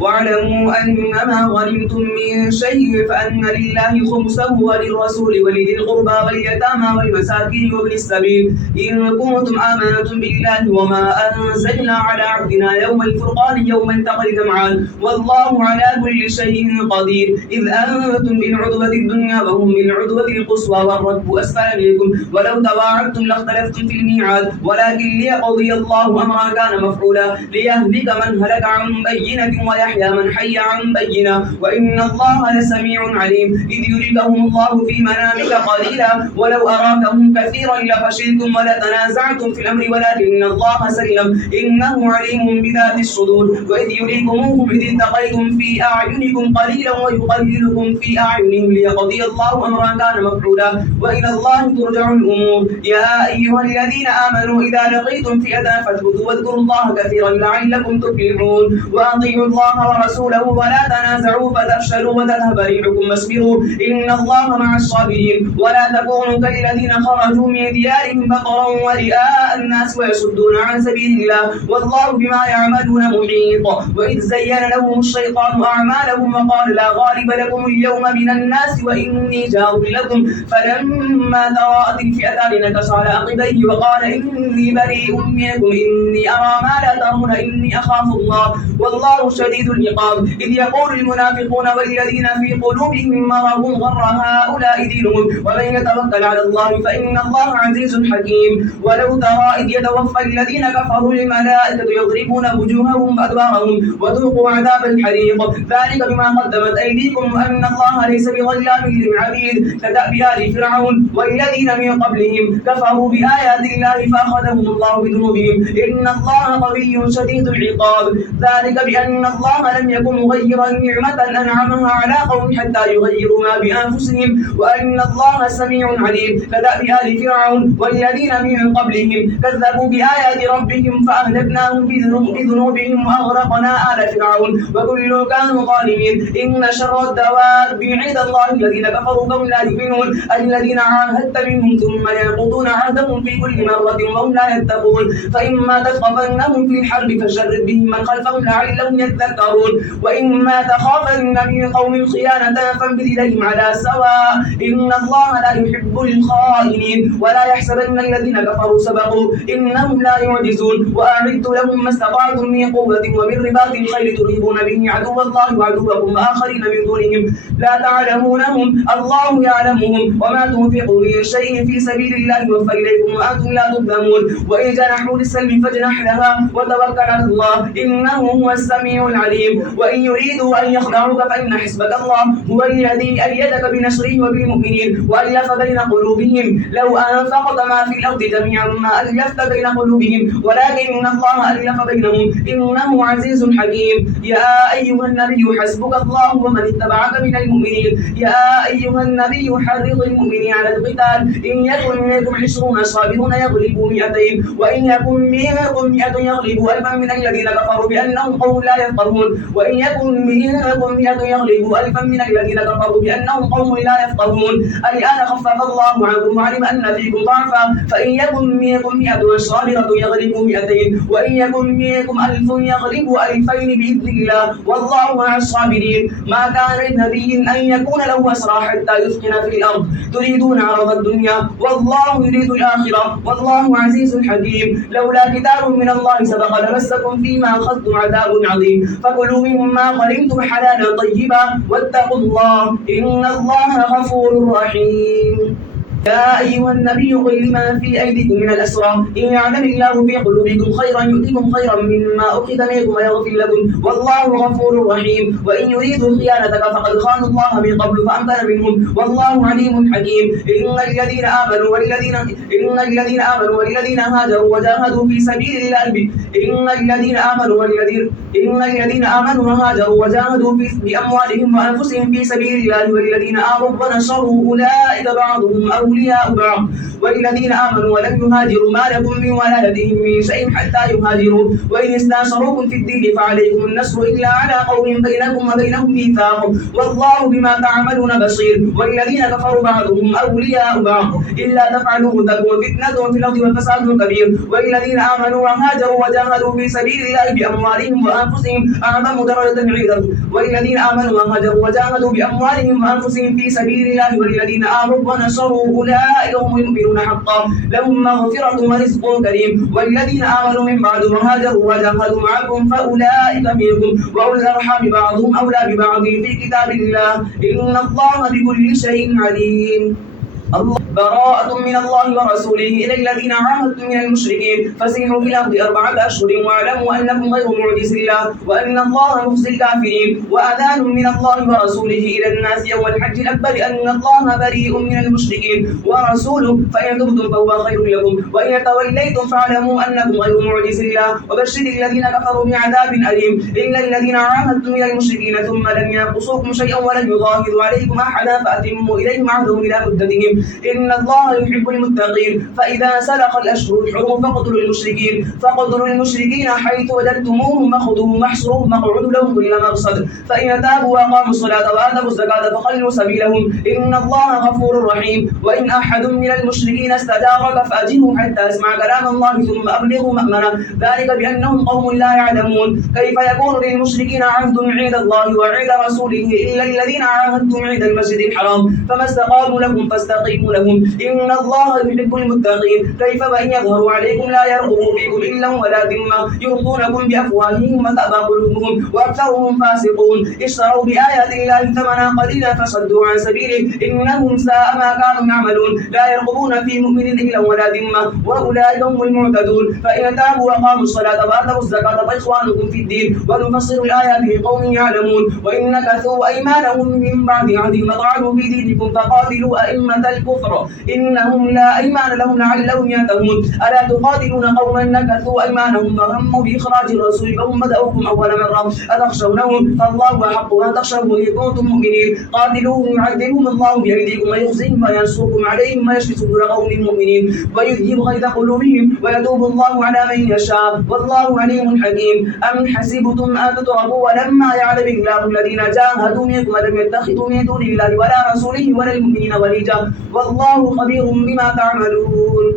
واعلموا أنما غنمتم من شيء فأن لله خمسه وللرسول ولذي القربى واليتامى والمساكين وابن السبيل إن كنتم آمنتم بالله وما أنزلنا على عبدنا يوم الفرقان يوم التقى الجمعان والله على كل شيء قدير إذ أنتم بالعدوة الدنيا وهم بالعدوة القصوى والركب أسفل منكم ولو تواعدتم لاختلفتم في الميعاد ولكن ليقضي الله أمرا كان مفعولا ليهلك من هلك عن بينة ويحيى من حي عن بينة وإن الله لسميع عليم إذ يريكهم الله في منامك قليلا ولو أراكهم كثيرا لفشلتم ولتنازعتم في الأمر ولكن الله سلم إنه عليم بذات الصدور وإذ يريكموهم إذ التقيتم في أعينكم قليلا ويقللكم في أعينهم ليقضي الله أمرا كان مفعولا وإلى الله ترجع الأمور يا أيها الذين آمنوا إذا لقيتم فئة فاثبتوا واذكروا الله كثيرا لعلكم تفلحون وأطيعوا الله ورسوله ولا تنازعوا فتفشلوا وتذهب ريحكم واصبروا إن الله مع الصابرين ولا تكونوا كالذين خرجوا من ديارهم بطرا ورئاء الناس ويصدون عن سبيل الله والله بما يعملون محيط وإذ زين لهم الشيطان أعمالهم وقال لا غالب لكم اليوم من الناس وإني جار لكم فلما تراءت الفئتان نكص على عقبيه وقال إني بريء منكم إني أرى ما لا ترون إني أخاف الله والله شديد العقاب إذ يقول المنافقون والذين في قلوبهم مرض غر هؤلاء دينهم ومن يتوكل على الله فإن الله عزيز حكيم ولو ترى إذ يتوفى الذين كفروا الملائكة يضربون وجوههم وأدبارهم وذوقوا عذاب الحريق ذلك بما قدمت أيديكم وأن الله ليس بظلام للعبيد كدأب آل فرعون والذين من قبلهم كفروا بآيات الله فأخذهم الله بذنوبهم إن الله قوي شديد العقاب ذلك بأن الله لم يكن مغيرا نعمة أنعمها على قوم حتى يغيروا ما بأنفسهم وأن الله سميع عليم كدأب آل فرعون والذين من قبلهم كذبوا بآيات ربهم فأهلكناهم بذنوبهم وأغرقنا آل فرعون وكل كانوا ظالمين إن شر الدواب عند الله الذين كفروا فهم لا يؤمنون الذين عاهدت منهم ثم ينقضون عهدهم في كل مرة وهم لا يتقون فإما تثقفنهم في الحرب فشرد بهم من خلفهم لعلهم يذكرون وإما تخافن من قوم خيانة فانبذ إليهم على سواء إن الله لا يحب الخائنين ولا يحسبن الذين كفروا سبقوا إنهم لا يعجزون وأعدت لهم ما استطعتم من قوة ومن رباط الخيل ترهبون به عدو الله وعدوكم وآخرين من دونهم لا تعلمونهم الله يعلمهم وما تنفقوا من شيء في سبيل الله يوفى إليكم وأنتم لا تظلمون وإن جنحوا للسلم فاجنح لها وتوكل على الله إنه هو السميع العليم وإن يريدوا أن يخدعوك فإن حسبك الله هو الذي أيدك بنصره وبالمؤمنين وألف بين قلوبهم لو أنفقت ما في الأرض جميعا ما ألفت بين قلوبهم ولكن الله ألف بينهم إنه عزيز حكيم يا أيها النبي حسبك الله ومن اتبعك من المؤمنين يا أيها النبي حرض المؤمنين على القتال إن يكن منكم 20 صابرون يغلبوا 200 وإن يكن منكم 100 يغلبوا 1000 من الذين كفروا بأنهم قوم لا يفقهون وإن يكن منكم 100 يغلبوا 1000 من الذين كفروا بأنهم قوم لا يفقهون الآن خفف الله عنكم وعلم أن فيكم ضعفا فإن يكن منكم 100 صابرة يغلبوا 200 وإن يكن منكم 1000 يغلبوا 2000 بإذن الله والله مع الصابرين ما كان لنبي أن يكون له أسرى حتى يثخن في الأرض تريدون عرض الدنيا والله يريد الآخرة والله عزيز حكيم لولا كتاب من الله سبق لمسكم فيما أخذتم عذاب عظيم فكلوا مما غنمتم حلالا طيبا واتقوا الله إن الله غفور رحيم يا أيها النبي قل لمن في أيديكم من الأسرى إن يعلم الله في قلوبكم خيرا يؤتكم خيرا مما أخذ منكم ويغفر لكم والله غفور رحيم وإن يريدوا خيانتك فقد خانوا الله من قبل فأمكن منهم والله عليم حكيم إن الذين آمنوا والذين هاجروا وجاهدوا في سبيل الله إن الذين آمنوا وهاجروا وجاهدوا بأموالهم وأنفسهم في سبيل الله والذين آووا ونصروا أولئك بعضهم أولياء أولياء بعض والذين آمنوا ولم يهاجروا ما لكم من ولادهم من شيء حتى يهاجروا وإن استنصروكم في الدين فعليكم النصر إلا على قوم بينكم وبينهم ميثاق والله بما تعملون بصير والذين كفروا بعضهم أولياء بعض إلا تفعلوه تكون فتنة في الأرض وفساد كبير والذين آمنوا وهاجروا وجاهدوا في سبيل الله بأموالهم وأنفسهم أعظم درجة عند والذين آمنوا وهاجروا وجاهدوا بأموالهم وأنفسهم في سبيل الله والذين آمنوا ونصروا أولئك هم المؤمنون حقا لهم مغفرة ورزق كريم والذين آمنوا من بعد وهاجروا وجاهدوا معكم فأولئك منكم وأولي الأرحام بعضهم أولى ببعض في كتاب الله إن الله بكل شيء عليم براءة من الله ورسوله إلى الذين عاهدتم من المشركين فسيحوا في الأرض 4 أشهر واعلموا أنكم غير معجز الله وأن الله مخزي الكافرين وأذان من الله ورسوله إلى الناس يوم الحج الأكبر أن الله بريء من المشركين ورسوله فإن تبتم فهو خير لكم وإن توليتم فاعلموا أنكم غير معجز الله وبشر الذين كفروا بعذاب أليم إلا الذين عاهدتم من المشركين ثم لم ينقصوكم شيئا ولم يظاهروا عليكم أحدا فأتموا إليهم عهدهم إلى مدتهم إن الله يحب المتقين فإذا سلخ الأشهر الحرم فاقتلوا المشركين حيث وجدتموهم فخذوهم واحصروهم واقعدوا لهم كل مرصد فإن تابوا وأقاموا الصلاة وآتوا الزكاة فخلوا سبيلهم إن الله غفور رحيم وإن أحد من المشركين استجارك فأجره حتى يسمع كلام الله ثم أبلغه مأمنه ذلك بأنهم قوم لا يعلمون كيف يكون للمشركين عهد عند الله وعند رسوله إلا الذين عاهدتم عند المسجد الحرام فما استقاموا لكم فاستقيموا لهم إن الله يحب المتقين كيف وإن يظهروا عليكم لا يرقبوا فيكم إلا ولا ذمة يرضونكم بأفواههم وتأبى قلوبهم وأكثرهم فاسقون اشتروا بآيات الله ثمنا قليلا فصدوا عن سبيله إنهم ساء ما كانوا يعملون لا يرقبون في مؤمن إلا ولا ذمة وأولئك هم المعتدون فإن تابوا وأقاموا الصلاة وآتوا الزكاة فإخوانكم في الدين ونفصل الآيات لقوم يعلمون وإن نكثوا أيمانهم من بعد عهدهم وطعنوا في دينكم فقاتلوا أئمة الكفر إنهم لا أيمان لهم لعلهم ينتهون ألا تقاتلون قوما نكثوا أيمانهم وهموا بإخراج الرسول وهم بدأوكم أول مرة أتخشونهم فالله أحق أن تخشوه إن كنتم مؤمنين قاتلوهم يعذبهم الله بأيديكم ويخزيهم وينصركم عليهم ويشفي صدور قوم مؤمنين ويذهب غيظ قلوبهم ويتوب الله على من يشاء والله عليم حكيم أم حسبتم أن تتركوا ولما يعلم الله الذين جاهدوا منكم ولم يتخذوا من دون الله ولا رسوله ولا المؤمنين وليجا والله خبير بما تعملون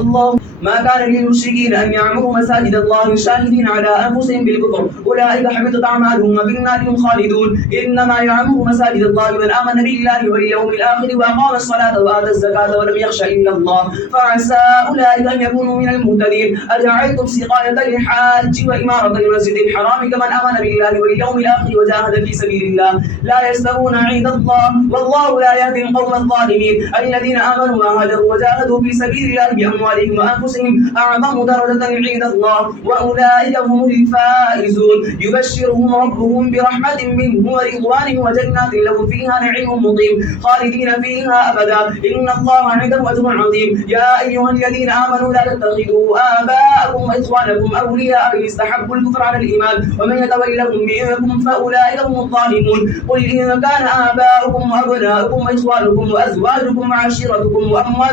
الله ما كان للمشركين أن يعمروا مساجد الله شاهدين على أنفسهم بالكفر أولئك حبطت أعمالهم وفي النار هم خالدون إنما يعمر مساجد الله من آمن بالله واليوم الآخر وأقام الصلاة وآتى الزكاة ولم يخش إلا الله فعسى أولئك أن يكونوا من المهتدين أجعلتم سقاية الحاج وإمارة المسجد الحرام كمن آمن بالله واليوم الآخر وجاهد في سبيل الله لا يستوون عند الله والله لا يهدي القوم الظالمين الذين آمنوا وهاجروا وجاهدوا في سبيل الله بأموالهم وأنفسهم أعظم درجة عند الله وأولئك هم الفائزون يبشرهم ربهم برحمة منه ورضوان وجنات لهم فيها نعيم مقيم خالدين فيها أبدا إن الله عنده أجر عظيم يا أيها الذين آمنوا لا تتخذوا آباءكم وإخوانكم أولياء إن استحبوا الكفر على الإيمان ومن يتولهم منكم فأولئك هم الظالمون قل إن كان آباؤكم وأبناؤكم وإخوانكم وأزواجكم وعشيرتكم وأموال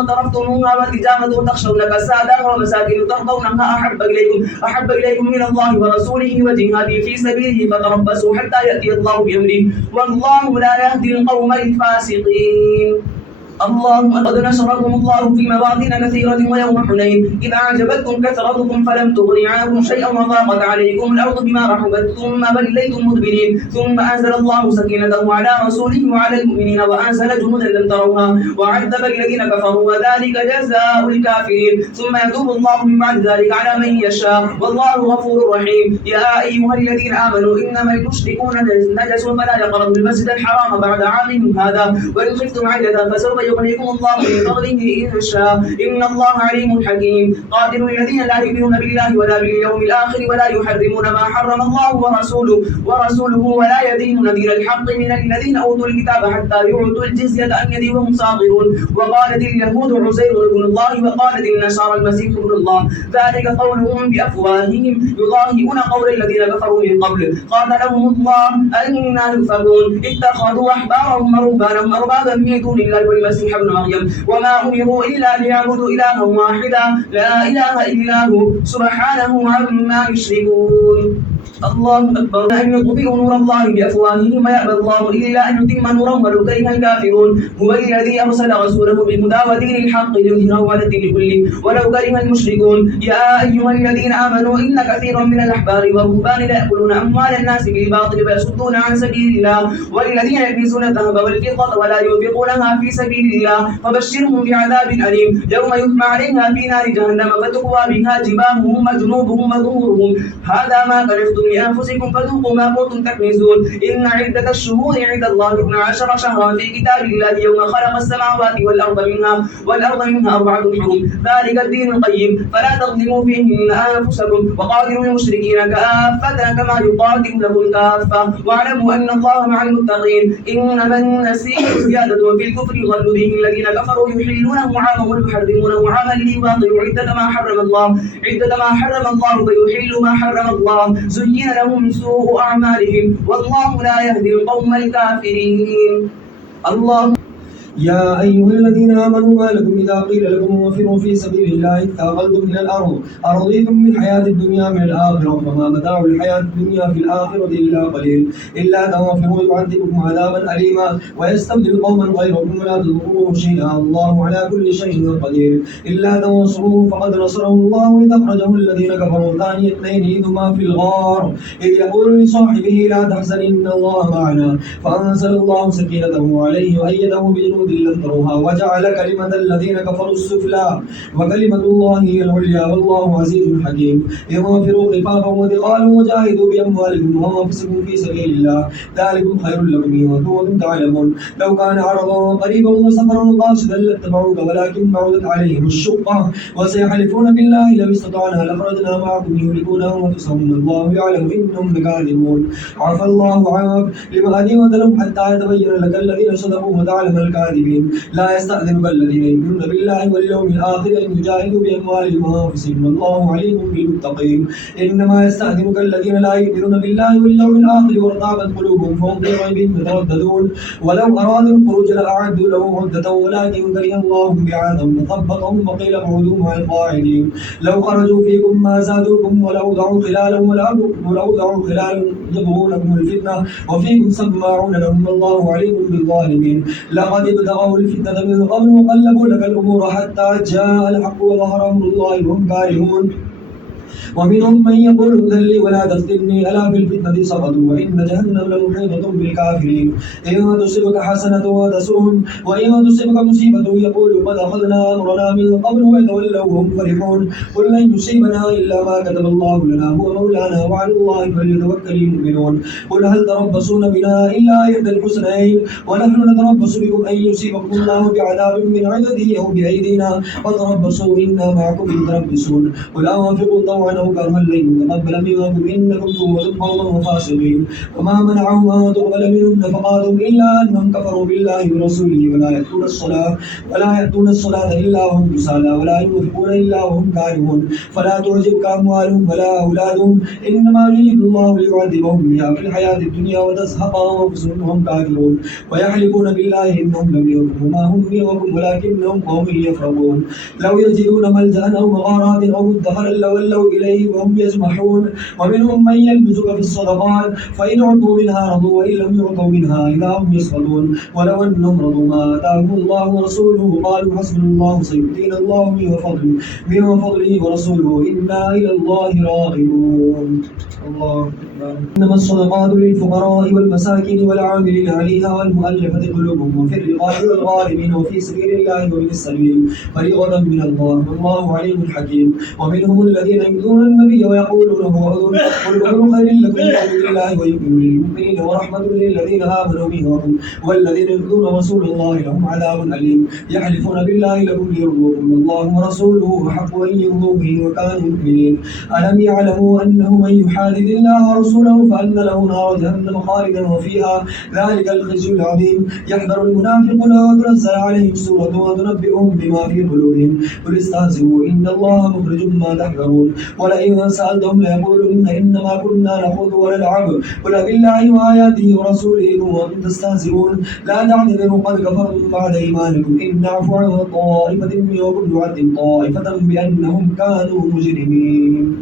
اقترفتموها والتجارة تخشون كسادها ومساكن ترضونها أحب إليكم من الله ورسوله وجهاد في سبيله فتربصوا حتى يأتي الله بأمره والله لا يهدي القوم الفاسقين اللهم قد نصركم الله في مواطن كثيرة ويوم حنين إذ أعجبتكم كثرتكم فلم تغن عنكم شيئا وضاقت عليكم الأرض بما رحبت ثم وليتم مدبرين ثم أنزل الله سكينته على رسوله وعلى المؤمنين وأنزل جنودا لم تروها وعذب الذين كفروا وذلك جزاء الكافرين ثم يتوب الله من بعد ذلك على من يشاء والله غفور رحيم يا أيها الذين آمنوا إنما المشركون نجس فلا يقربوا المسجد الحرام بعد عامهم هذا وإن خفتم عيلة فسوف ويغنيكم الله من فضله إن شاء إن الله عليم حكيم قاتل الذين لا يؤمنون بالله ولا باليوم الآخر ولا يحرمون ما حرم الله ورسوله ولا يدينون دين الحق من الذين أوتوا الكتاب حتى يعطوا الجزية عن يد وهم صاغرون وقالت اليهود عزير بن الله وقالت النصارى المسيح ابن الله ذلك قولهم بأفواههم يضاهئون قول الذين كفروا من قبل قاتلهم الله أنا يؤفكون اتخذوا أحبارهم ورهبانهم أربابا من دون الله والمسيح ابن مريم وما أمروا إلا ليعبدوا إلها واحدا لا إله إلا هو سبحانه عما يشركون الله أكبر أن يطفئوا نور الله بأفواههم ويأبى الله إلا أن يتم نوره ولو كره الكافرون هو الذي أرسل رسوله بالهدى ودين الحق ليظهره على الدين كله ولو كره المشركون يا أيها الذين آمنوا إن كثيرا من الأحبار والرهبان ليأكلون أموال الناس بالباطل ويصدون عن سبيل الله والذين يلبسون الذهب والفضة ولا ينفقونها في سبيل الله فبشرهم بعذاب أليم يوم يحمى عليها في نار جهنم فتقوى بها جباههم وجنوبهم وظهورهم هذا ما كنتم لأنفسكم فذوقوا ما كنتم تكنزون إن عدة الشهور عند الله 12 شهرا في كتاب الله يوم خلق السماوات والأرض منها 4 حرم ذلك الدين القيم فلا تظلموا فيهن أنفسكم وقاتلوا المشركين كافة كما يقاتلونكم كافة واعلموا أن الله مع المتقين إنما النسيء زيادة في الكفر يضل به الذين كفروا يحلونه عاما ويحرمونه عاما ليواطئوا عدة ما حرم الله فيحلوا ما حرم الله زين لهم سوء أعمالهم والله لا يهدي القوم الكافرين الله يا أيها الذين آمنوا ما لكم إذا قيل لكم انفروا في سبيل الله ثاقلتم إلى الأرض أرضيتم بالحياة الدنيا من الآخرة فما متاع الحياة الدنيا في الآخرة إلا قليل إلا تنفروا يعذبكم عذابا أليما ويستبدل قوما غيركم ولا تضروه شيئا الله على كل شيء قدير إلا تنصروه فقد نصره الله إذ أخرجه الذين كفروا ثاني اثنين إذ هما في الغار إذ يقول لصاحبه لا تحزن إن الله معنا فأنزل الله سكينته عليه وأيده بجنود لم تروها وجعل كلمة الذين كفروا السفلى وكلمة الله هي العليا والله عزيز حكيم انفروا خفافا وثقالا وجاهدوا بأموالكم وأنفسكم في سبيل الله ذلكم خير لكم إن كنتم تعلمون لو كان عرضا قريبا وسفرا قاصدا لاتبعوك ولكن بعدت عليهم الشقة وسيحلفون بالله لو استطعنا لخرجنا معكم يهلكون أنفسهم والله يعلم إنهم لكاذبون عفى الله عنك لما أذنت لهم حتى يتبين لك الذين صدقوا وتعلم الكاذبين لا يستأذنك الذين يؤمنون بالله واليوم الآخر أن يجاهدوا بأموالهم وأنفسهم والله عليم بالمتقين إنما يستأذنك الذين لا يؤمنون بالله واليوم الآخر وارتابت قلوبهم فهم في ريبهم يترددون ولو أرادوا الخروج لأعدوا له عدة ولكن كره الله بعاثهم وثبطهم وقيل اقعدوا مع القاعدين لو خرجوا فيكم ما زادوكم ولو دعوا خلالا يبغونكم الفتنة وفيكم سماعون لهم الله عليم بالظالمين لقد ابتغوا الفتنة من قبل وقلبوا لك الأمور حتى جاء الحق وظهر أمر الله وهم كارهون ومنهم من يقول ائذن لي ولا تفتني ألا في الفتنة سقطوا وإن جهنم لمحيطة بالكافرين إن تصبك حسنة تسؤهم وإن تصبك مصيبة يقولوا قد أخذنا أمرنا من قبل ويتولوا وهم فرحون قل لن يصيبنا إلا ما كتب الله لنا هو مولانا وعلى الله فليتوكل المؤمنون قل هل تربصون بنا إلا إحدى الحسنيين ونحن نتربص بكم أن يصيبكم الله بعذاب من عنده أو بأيدينا فتربصوا إنا معكم متربصون قل أنفقوا طوعا أو كرها لن يتقبل منكم إنكم كنتم قوما فاسقين وما منعهم أن تقبل منهم نفقاتهم إلا أنهم كفروا بالله ورسوله ولا يأتون الصلاة إلا وهم كسالى ولا ينفقون إلا وهم كارهون فلا تعجبك أموالهم ولا أولادهم إنما يريد الله ليعذبهم بها في الحياة الدنيا وتزهق أنفسهم وهم كافرون ويحلفون بالله إنهم لم يكن ما هم منكم ولكنهم قوم يفرقون لو يجدون ملجأ أو مغارات أو مدخلا لولوا إليه وهم يجمحون ومنهم من يلمزك في الصدقات فإن أعطوا منها رضوا وإن لم يعطوا منها إذا هم يسخطون ولو أنهم رضوا ما آتاهم الله ورسوله قالوا حسبنا الله سيؤتينا الله من فضله ورسوله إنا إلى الله راغبون. الله أكبر. إنما الصدقات للفقراء والمساكين والعاملين عليها والمؤلفة قلوبهم وفي الرقاب والغارمين وفي سبيل الله وابن السبيل فريضة من الله والله عليم حكيم. ومنهم الذين يؤذون النبي ويقولون هو أذن قل أذن خير لكم يؤمن بالله ويؤمن للمؤمنين ورحمة للذين آمنوا منهم والذين يؤذون رسول الله لهم عذاب أليم. يحلفون بالله لكم ليرضوكم والله ورسوله أحق أن يرضوه وكانوا مؤمنين. ألم يعلموا أنه من يحادد الله ورسوله فأن له نار جهنم خالدا وفيها ذلك الخزي العظيم. يحذر المنافقون وتنزل عليهم سورة وتنبئهم بما في قلوبهم قل استهزئوا إن الله مخرج ما تحذرون. ولئن سألتهم ليقولن إنما كنا نخوض ونلعب قل بالله وآياته ورسوله كنتم تستهزئون لا تعتذروا قد كفرتم بعد إيمانكم إن نعفو عن طائفة منكم نعذب طائفة بأنهم كانوا مجرمين.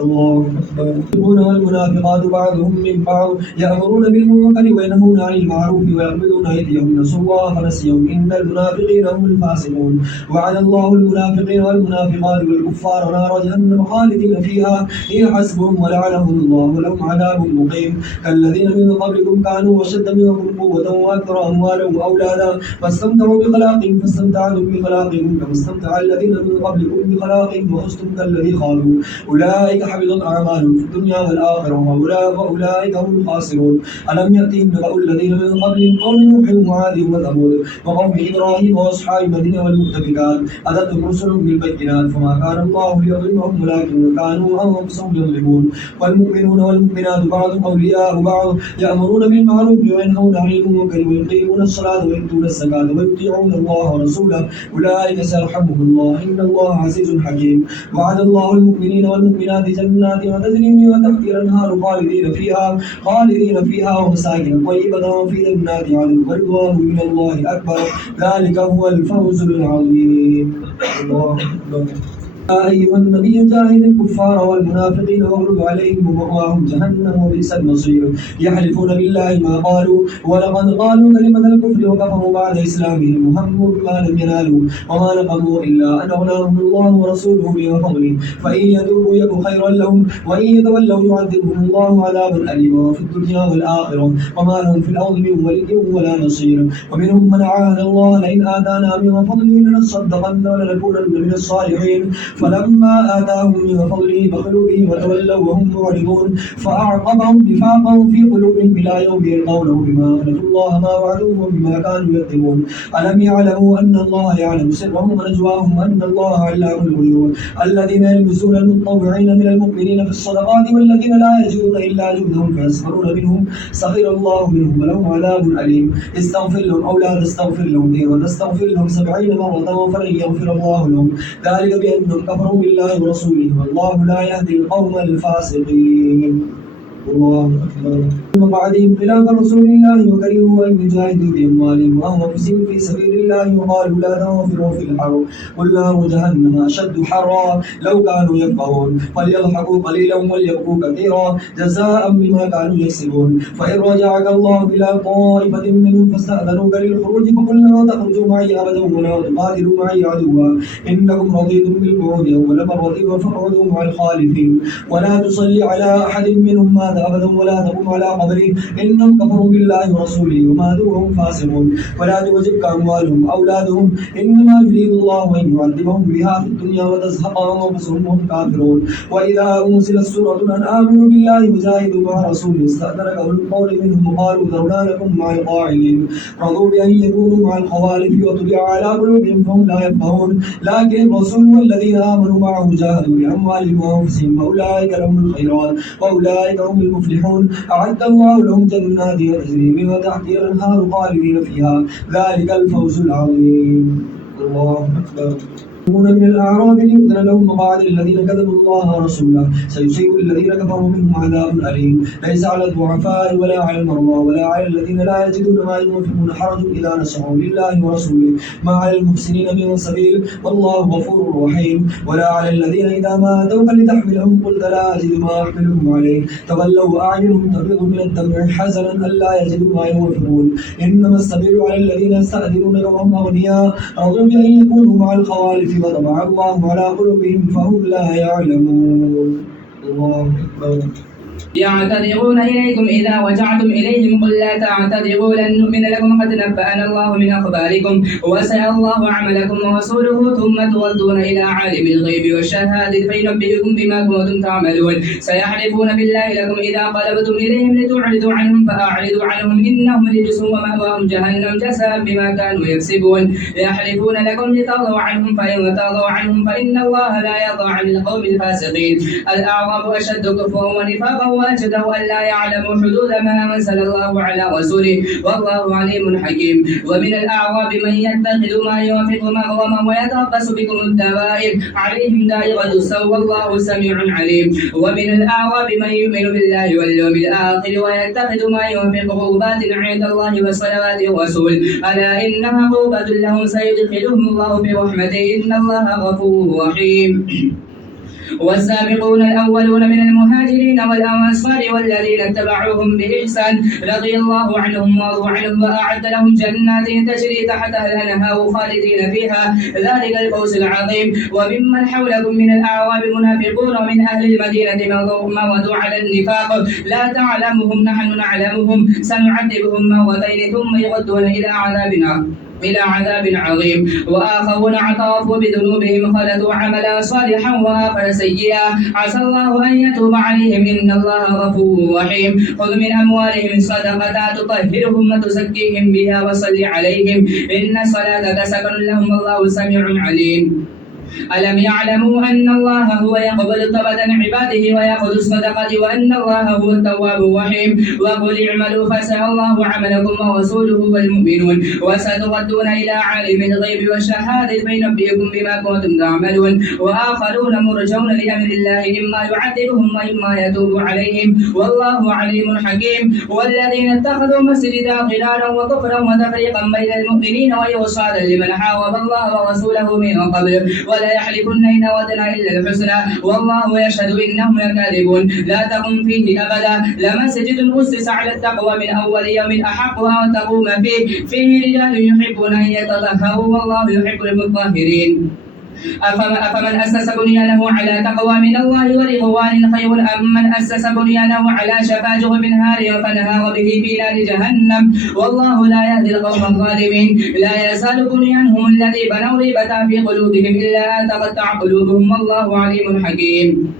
الله أكبر. المنافقون والمنافقات بعضهم من بعض يأمرون بالمنكر وينهون عن المعروف ويقبضون أيديهم نسوا الله فنسيهم إن المنافقين هم الفاسقون. وعد الله المنافقين والمنافقات والكفار نار جهنم خالدين فيها هي حسبهم ولعنهم الله ولهم عذاب مقيم. كالذين من قبلكم كانوا أشد منكم قوة وأكثر أموالا وأولادا فاستمتعوا بخلاقهم فاستمتعتم بخلاقهم كما استمتع الذين من قبلكم بخلاقهم وخزتم كالذي خاضوا أولئك حبطت أعمالهم في الدنيا والآخرة وأولئك هم الخاسرون. ألم يأتهم نبأ الذين من قبلهم قوم نوح وعاد وثمود وقوم إبراهيم وأصحاب المدينة والمؤتفكات أتتهم رسلهم بالبينات فما كان الله ليظلمهم ولكن كانوا أنفسهم يظلمون. والمؤمنون والمؤمنات بعضهم أولياء بعض يأمرون بالمعروف وينهون عن المنكر ويقيمون الصلاة ويؤتون الزكاة ويطيعون الله ورسوله أولئك سيرحمهم الله إن الله عزيز حكيم. وعد الله المؤمنين والمؤمنات جنات وتجري من تحتها الأنهار خالدين فيها ومساكن طيبة وفي جنات عدن ورضوان من الله أكبر ذلك هو الفوز العظيم. الله أكبر. يا أيها النبي جاهد الكفار والمنافقين واغلظ عليهم ومأواهم جهنم وبئس المصير. يحلفون بالله ما قالوا ولقد قالوا كلمة الكفر وكفروا بعد إسلامهم وهموا بما لم ينالوا وما نقموا إلا أن أغناهم الله ورسوله من فضله فإن يتوبوا يك خيرا لهم وإن يتولوا يعذبهم الله عذابا أليما في الدنيا والآخرة وما لهم في الأرض من ولي ولا نصير. ومنهم من عاهد الله لئن آتانا من فضله لنصدقن ولنكونن من الصالحين فلما آتاهم من فضله بخلوا به وتولوا وهم معرضون فأعقبهم نفاقا في قلوبهم إلى يوم يلقونه بما أخلفوا الله ما وعدوه وبما كانوا يكذبون. ألم يعلموا أن الله يعلم سرهم ونجواهم أن الله علام الغيوب. الذين يلمزون المتطوعين من المؤمنين في الصدقات والذين لا يجدون إلا جهدهم فيسخرون منهم سخر الله منهم ولهم عذاب أليم. استغفر لهم أو لا تستغفر لهم وتستغفر لهم 70 مرة فلن يغفر الله لهم ذلك بأنهم كفروا بالله ورسوله والله لا يهدي القوم الفاسقين. الله أكبر. وبعدهم خلاف رسول الله وكرهوا أن يجاهدوا بأموالهم وأنفسهم في سبيل الله وقالوا لا تنفروا في الحر قل نار جهنم أشد حرا لو كانوا يفقهون فليضحكوا قليلا وليبكوا كثيرا جزاء بما كانوا يكسبون. فإن رجعك الله إلى طائفة منهم فاستأذنوك للخروج فقل لا تخرجوا معي أبدا ولا تقاتلوا معي عدوا إنكم رضيتم بالقعود أول مرة فاقعدوا مع الخالفين ولا تصلي على أحد منهم مات أبدا ولا تقم على قبره إنهم كفروا بالله ورسوله وماتوا وهم فاسقون. ولا تعجبك أموالهم وأولادهم إنما يريد الله أن يعذبهم بها في الدنيا وتزهق أنفسهم وهم كافرون. وإذا أنزلت سورة أن آمنوا بالله وجاهدوا مع رسوله استأذنك أولو القول منهم وقالوا ذرنا لكم مع القاعدين رضوا بأن يكونوا مع الخوالف وطبع على قلوبهم فهم لا يفقهون. لكن الرسول والذين آمنوا معه جاهدوا بأموالهم وأنفسهم وأولئك لهم الخيرات وأولئك هم المفلحون. أعد الله لهم جنات تجري من تحتها الأنهار خالدين فيها ذلك الفوز العظيم. الله أكبر. من الأعراب ليؤذن لهم مقاعد الذين كذبوا الله ورسوله سيصيب الذين كفروا منهم عذاب أليم. ليس على الضعفاء ولا على المرضى ولا على الذين لا يجدون ما ينفقون حرج إذا نصحوا لله ورسوله ما على المحسنين من سبيل والله غفور رحيم. ولا على الذين إذا ما أتوك لتحملهم قلت لا أجد ما أحملهم عليه تولوا أعينهم تفيض من الدمع حزنا ألا يجدوا ما ينفقون إنما السبيل على الذين يستأذنونك وهم أغنياء رضوا بأن يكونوا مع الخوالف وطبع الله على قلوبهم فهم لا يعلمون. الله أكبر. يعتذرون إليكم إذا رجعتم إليهم قل لا تعتذروا لن نؤمن لكم قد نبأنا الله من أخباركم وسيرى الله عملكم ورسوله ثم تردون إلى عالم الغيب والشهادة فينبئكم بما كنتم تعملون سيحلفون بالله لكم إذا قلبتم إليهم لتعرضوا عنهم فأعرضوا عنهم إنهم رجس ومأواهم جهنم جزاء بما كانوا يكسبون يحلفون لكم لترضوا عنهم فإن ترضوا عنهم فإن الله لا يرضى عن القوم الفاسقين الأعراب أشد كفرا ونفاقا وأجدر أن لا يعلموا حدود ما أنزل الله على رسوله والله عليم حكيم ومن الأعراب من يتخذ ما يوافق مغرما ويتربص بكم الدوائر عليهم دائرة السوء والله سميع عليم ومن الأعراب من يؤمن بالله واليوم الآخر ويتخذ ما يوافق قربات عند الله وصلوات الرسول ألا إنها قربة لهم سيدخلهم الله برحمته إن الله غفور رحيم والسابقون الأولون من المهاجرين والأنصار والذين اتبعوهم بإحسان رضي الله عنهم ورضوا عنه وأعد لهم جنات تجري تحتها الأنهار خالدين فيها ذلك الفوز العظيم وممن حولكم من الأعراب منافقون ومن أهل المدينة مرضوا على النفاق لا تعلمهم نحن نعلمهم سنعذبهم مرتين ثم يردون إلى عذاب عظيم وآخرون اعترفوا بذنوبهم خلطوا عملا صالحا وآخر سيئا عسى الله أن يتوب عليهم إن الله غفور رحيم خذ من أموالهم صدقة تطهرهم وتزكيهم بها وصل عليهم إن صلاتك سكن لهم والله سميع عليم ألم يعلموا أن الله هو يقبل توبة عباده ويأخذ الصدقة وأن الله هو التواب الرحيم وقل اعملوا فسيرى الله عملكم ورسوله والمؤمنون وستردون إلى عالم الغيب والشهادة فينبئكم بما كنتم تعملون وآخرون مرجون لأمر الله إما يعذبهم وإما يتوب عليهم والله عليم حكيم والذين اتخذوا مسجدا ضلالا وكفرا وتفريقا بين المؤمنين وإرصادا لمن حارب الله ورسوله من قبل ولا يحلفن إن أردنا إلا الحسنى والله يشهد إنهم لكاذبون لا تقم فيه أبدا لمسجد أسس على التقوى من أول يوم أحق أن تقوم فيه رجال يحبون أن يتطهروا والله يحب المطهرين أفمن أسس بنيانه على تقوى من الله ورضوان خير أم من أسس بنيانه على شفا جرف نهار فنهار به في نار جهنم والله لا يهدي القوم الظالمين لا يزال بنيانهم الذي بنوا ريبة في قلوبهم إلا أن تقطع قلوبهم والله عليم حكيم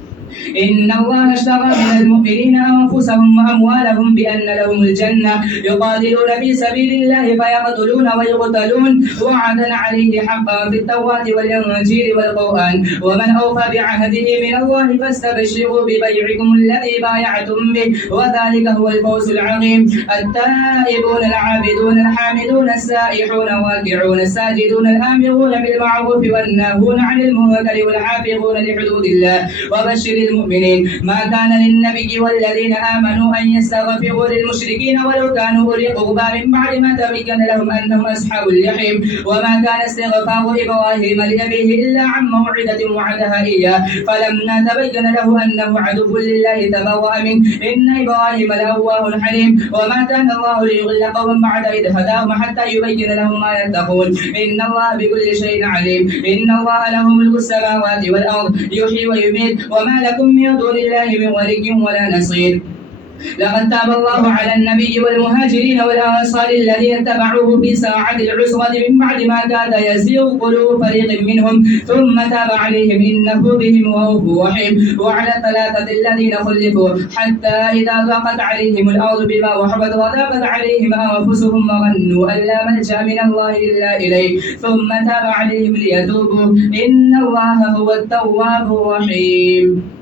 إن الله اشترى من المؤمنين أنفسهم وأموالهم بأن لهم الجنة يقاتلون في سبيل الله فيقتلون ويقتلون وعدا عليه حقا في التوراة والإنجيل والقرآن ومن أوفى بعهده من الله فاستبشروا ببيعكم الذي بايعتم به وذلك هو الفوز العظيم التائبون العابدون الحامدون السائحون الراكعون الساجدون الآمرون بالمعروف والناهون عن المنكر والحافظون لحدود الله وبشر المؤمنين ما كان للنبي والذين آمنوا أن يستغفروا للمشركين ولو كانوا أولي قربى من بعد ما تبين لهم أنهم أصحاب الجحيم وما كان استغفار إبراهيم لأبيه إلا عن موعدة وعدها إياه فلما تبين له أنه عدو لله تبرأ منه إن إبراهيم لأواه حليم وما كان الله ليضل قوما بعد إذ هداهم حتى يبين لهم ما يتقون إن الله بكل شيء عليم إن الله له ملك السماوات والأرض يحيي ويميت وما لكم من دون الله من ولي ولا نصير لقد تاب الله على النبي والمهاجرين والأنصار الذين اتبعوه في ساعة العسرة من بعد ما كاد يزيغ قلوب فريق منهم ثم تاب عليهم إنه بهم رؤوف رحيم وعلى الثلاثة الذين خلفوا حتى إذا ضاقت عليهم الأرض بما رحبت وضاقت عليهم أنفسهم وظنوا أن لا ملجأ من الله إلا إليه ثم تاب عليهم ليتوبوا إن الله هو التواب الرحيم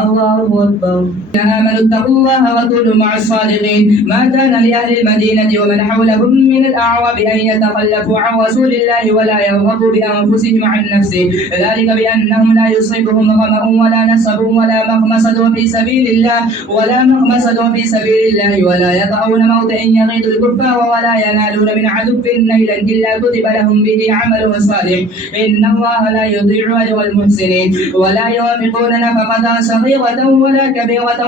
الله أكبر آمنوا اتقوا الله وكونوا مع الصادقين ما كان لأهل المدينة ومن حولهم من الأعراب أن يتخلفوا عن رسول الله ولا يرغبوا بأنفسهم عن نفسه ذلك بأنهم لا يصيبهم ظمأ ولا نصب ولا مخمصة في سبيل الله ولا يطعون موطئ يغيظ الكفار ولا ينالون من عدو نيلا إلا كتب لهم به عمل صالح إن الله لا يضيع أجر المحسنين ولا يوافقون نفقة صغيرة ولا كبيرة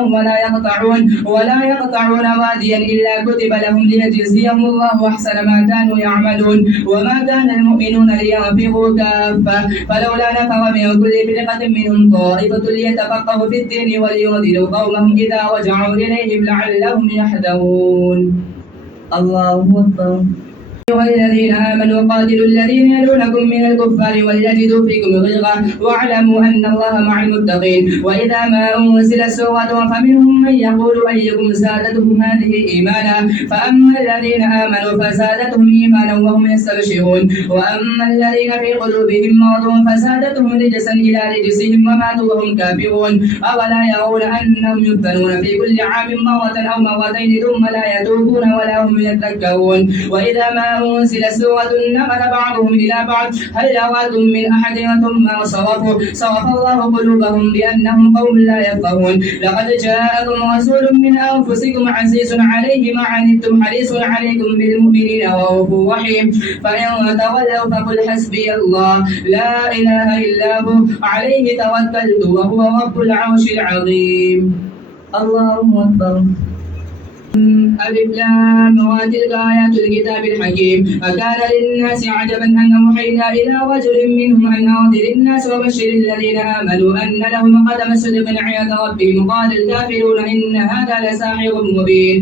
ولا يقطعون واديا إلا كتب لهم ليجزيهم الله أحسن ما كانوا يعملون. وما كان المؤمنون لينفروا كافة فلولا نفر من كل فرقة منهم طائفة ليتفقهوا في الدين ولينذروا قومهم إذا رجعوا إليهم لعلهم يحذرون. الله أكبر. أيها الذين آمنوا قاتلوا الذين يلونكم من الكفار وليجدوا فيكم غلظة واعلموا أن الله مع المتقين. وإذا ما أنزلت سورة فمنهم من يقول أيكم زادتهم هذه إيمانا فأما الذين آمنوا فزادتهم إيمانا وهم يستبشرون وأما الذين في قلوبهم مرض فزادتهم رجسا إلى رجسهم وماتوا وهم كافرون. أولا يرون أنهم يفتنون في كل عام مرة أو مرتين ثم لا يتوبون ولا هم يذكرون. وإذا ما أنزل سورة نقل بعضهم إلى بعض هل أرادتم من أحد ثم صرف الله قلوبهم بأنهم قوم لا يفقهون. لقد جاءكم رسول من أنفسكم عزيز عليه ما عنتم حريص عليكم بالمؤمنين رؤوف رحيم. فإن تولوا فقل حسبي الله لا إله إلا هو عليه توكلت وهو رب العرش العظيم. الله أكبر. ألف لام وتلك آيات الكتاب الحكيم. أكان للناس عجبا أن أوحينا إلى رجل منهم أن أنذر الناس وبشر الذين آمنوا أن لهم قدم صدق عند ربهم. قال الكافرون إن هذا لساحر مبين.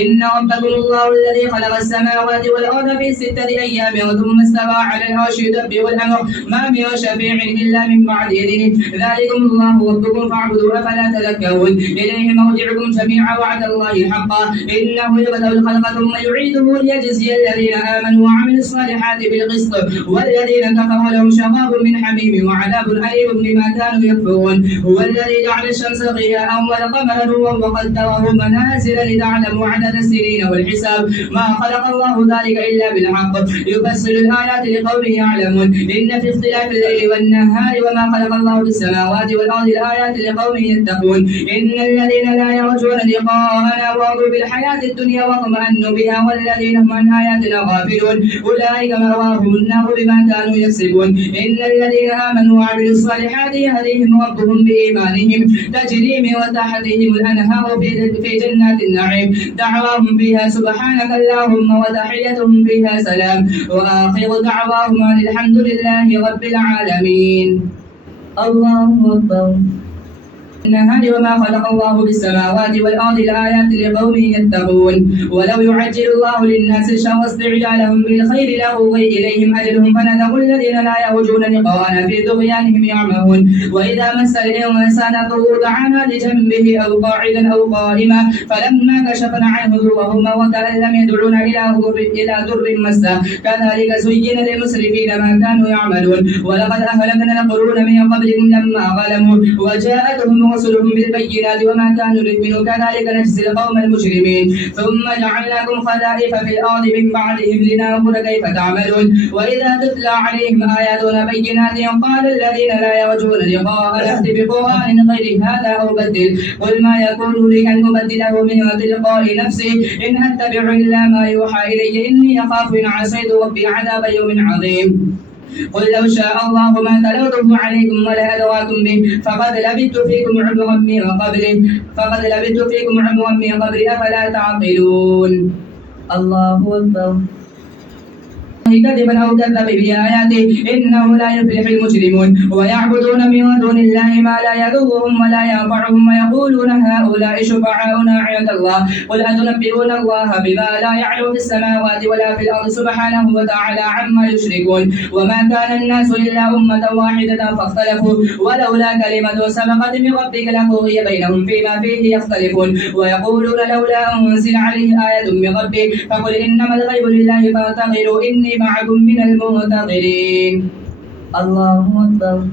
إن ربكم الله الذي خلق السماوات والأرض في 6 أيام ثم استوى على العرش يدبر الأمر ما من شفيع إلا من بعد إذنه ذلكم الله ربكم فاعبدوه أفلا تذكرون. إليه مرجعكم جميعا وعد الله حقا إنه يبدأ الخلق ثم يعيده ليجزي الذين آمنوا وعملوا الصالحات بالقسط والذين كفروا لهم شراب من حميم وعذاب أليم بما كانوا يكفرون. هو الذي جعل الشمس ضياء والقمر نورا وقدره منازل لتعلموا عدد السنين والحساب ما خلق الله ذلك إلا بالحق يفصل الآيات لقوم يعلمون. إن في اختلاف الليل والنهار وما خلق الله في السماوات والأرض الآيات لقوم يتقون. إن الذين لا يرجون لقاءنا ورضوا بالحياة الدنيا واطمأنوا بها والذين هم عن آياتنا غافلون أولئك مأواهم النار بما كانوا يكسبون. إن الذين آمنوا وعملوا الصالحات يهديهم ربهم بإيمانهم تجري من تحتهم الأنهار في جنات النعيم دعواهم فيها سبحانك اللهم وتحيتهم فيها سلام وآخر دعواهم أن الحمد لله رب العالمين. الله أكبر. النهار وما خلق الله في السماوات والأرض الآيات لقوم يتقون. ولو يعجل الله للناس الشر استعجالهم بالخير لقضي إليهم أجلهم فنذر الذين لا يرجون لقاءنا في طغيانهم يعمهون. وإذا مس الإنسان ضر دعانا لجنبه أو قاعدا أو قائما فلما كشفنا عنه ضره وكأن لم يدعونا إلى ضر مسه كذلك زين للمسرفين ما كانوا يعملون. ولقد أهلكنا القرون من قبلهم لما ظلموا وجاءتهم رسلهم بالبينات وما كانوا ليؤمنوا كذلك نجزي القوم المجرمين. ثم جعلناكم خلائف في الأرض من بعدهم لننظر كيف تعملون. وإذا تتلى عليهم آياتنا بينات قال الذين لا يرجون لقاءنا ائت بقرآن غير هذا أو بدل قل ما يكون لي أن أبدله من تلقاء نفسي إن أتبع إلا ما يوحى إلي إني أخاف إن عصيت ربي عذاب يوم عظيم. قل لو شاء الله ما تلوته عليكم ولا أدراكم به فقد لبثت فيكم عمرا من قبل أفلا تعقلون. الله أكبر. كذبا أو كذب بآياته إنه لا يفلح المجرمون. ويعبدون من دون الله ما لا يضرهم ولا ينفعهم ويقولون هؤلاء شفعاؤنا عند الله قل أتنبئون الله بما لا يعلم في السماوات ولا في الأرض سبحانه وتعالى عما يشركون. وما كان الناس إلا أمة واحدة فاختلفوا ولولا كلمة سبقت من ربك لقضي بينهم فيما فيه يختلفون. ويقولون لولا أنزل عليه آية من ربه فقل إنما الغيب لله فانتظروا إني معكم من المنتظرين. الله أكبر.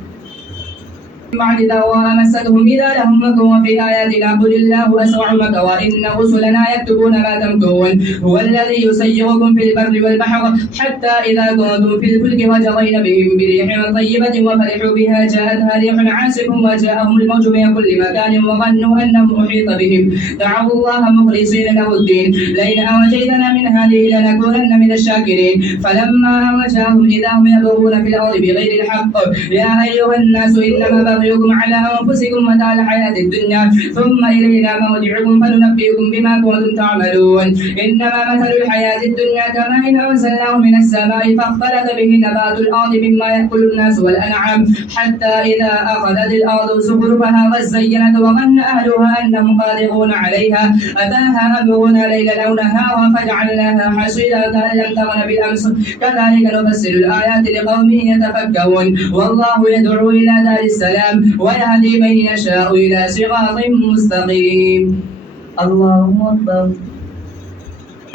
بعد ضراء مستهم إذا لهم مكر في آياتنا قل الله أسرع مكرا إن رسلنا يكتبون ما تمكرون. هو الذي يسيركم في البر والبحر حتى إذا كنتم في الفلك وجرين بهم بريح طيبة وفرحوا بها جاءتها ريح عاصف وجاءهم الموج من كل مكان وظنوا أنهم أحيط بهم دعوا الله مخلصين له الدين لئن أنجيتنا من هذه لنكونن من الشاكرين. فلما أنجاهم إذا هم يبغون في الأرض بغير الحق يا أيها الناس إنما بغيكم على أنفسكم متاع الحياة الدنيا ثم إلينا مرجعكم فننبئكم بما كنتم تعملون إنما مثل الحياة الدنيا كماء أنزلناه من السماء فاختلط به نبات الأرض مما يأكل الناس والأنعام حتى إذا أخذت الأرض زخرفها وزينت وظن أهلها أنهم قادرون عليها أتاها أمرنا ليلا أو نهارا فجعلناها حصيدا كأن لم تغن بالأمس كذلك نفسر الآيات لقوم يتفكرون والله يدعو إلى دار السلام ويهدي من يشاء إلى صراط مستقيم. الله أكبر.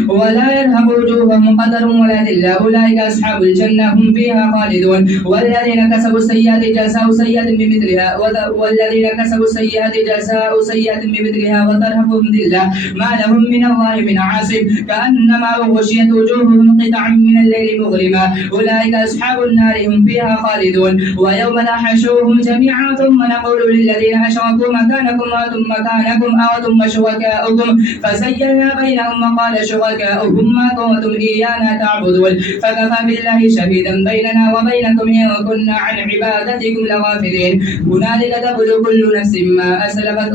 ولا يرهب وجوههم قدر ولا ذلة أولئك أصحاب الجنة هم فيها خالدون والذين كسبوا السيئات جزاء سيئة بمثلها والذين كسبوا السيئات جزاء سيئة بمثلها وترهقهم ذلة ما لهم من الله من عاصم كأنما غشيت وجوههم قطعا من الليل مظلما أولئك أصحاب النار هم فيها خالدون ويوم نحشرهم جميعا ثم نقول للذين أشركوا مكانكم وأنتم مكانكم أنتم وشركاؤكم فزينا بينهم وقال شركاؤهم ما كنتم إيانا تعبدون فكفى بالله شهيدا بيننا وبينكم إن كنا عن عبادتكم لغافلين هنالك تبلو كل نفس ما أسلفت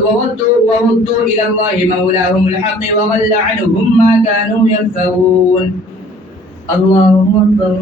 وردوا إلى الله مولاهم الحق وضل عنهم ما كانوا يفترون. الله أكبر.